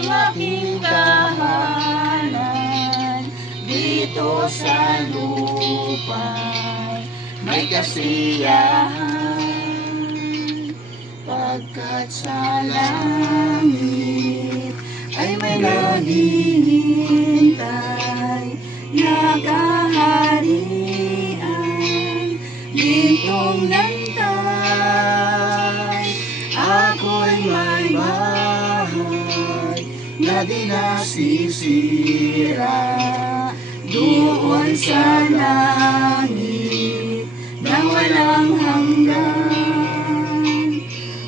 ang aking tahanan dito sa lupa. May kasiyahan pagkat sa langit ay may naghihintay na kaharian, gintong nantay. Ako'y may bahay na di nasisira doon sa langit na walang hanggan.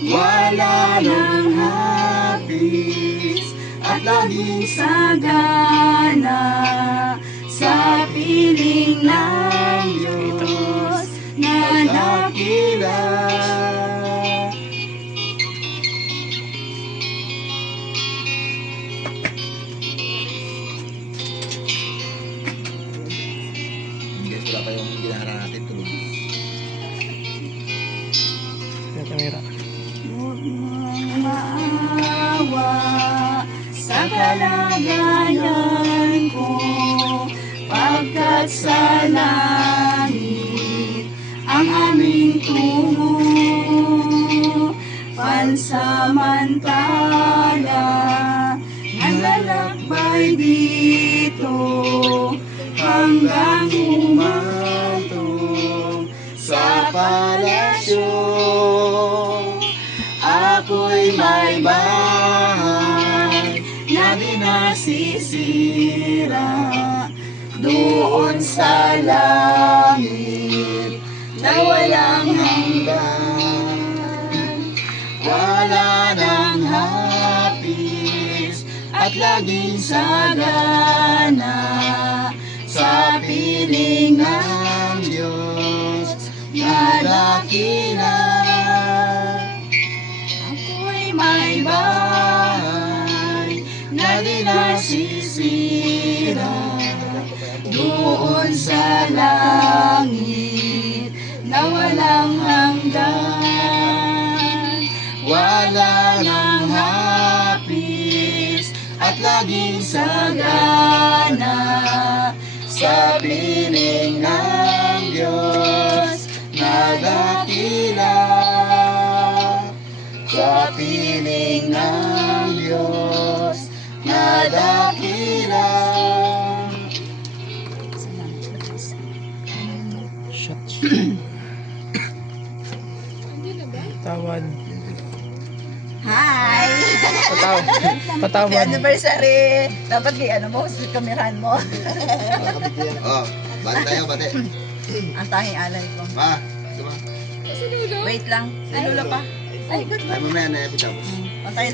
Wala ng hapis at laging sagana sa piling ng Diyos na dakila. Wala pa yung ginahara natin tulog. Kamera. Huwag mong maawa sa kalagayan ko, pagkat sa langit ang aming tungo. Pansamantala naglalakbay dito hanggang humantong sa palasyo. Ako'y may bahay na di nasisira doon sa langit na walang hanggan. Wala ng hapis at laging sagana sa piling ng Diyos na dakila. Ako'y may bahay na di nasisira doon sa langit na walang hanggan. Wala ng hapis at laging sagana sa piling ng Diyos na dakila. Sa piling ng Diyos na dakila. Shots. Tawad. Hi! Patawad. Happy Patawad. anniversary! Dapat mo, kamerahan mo. Oh, bati tayo, bati. Ang tanging alay ko. Ma, ito ba? Wait lang. Si Lula pa. Ay, good Ay, mamaya na, epitapos. Pantay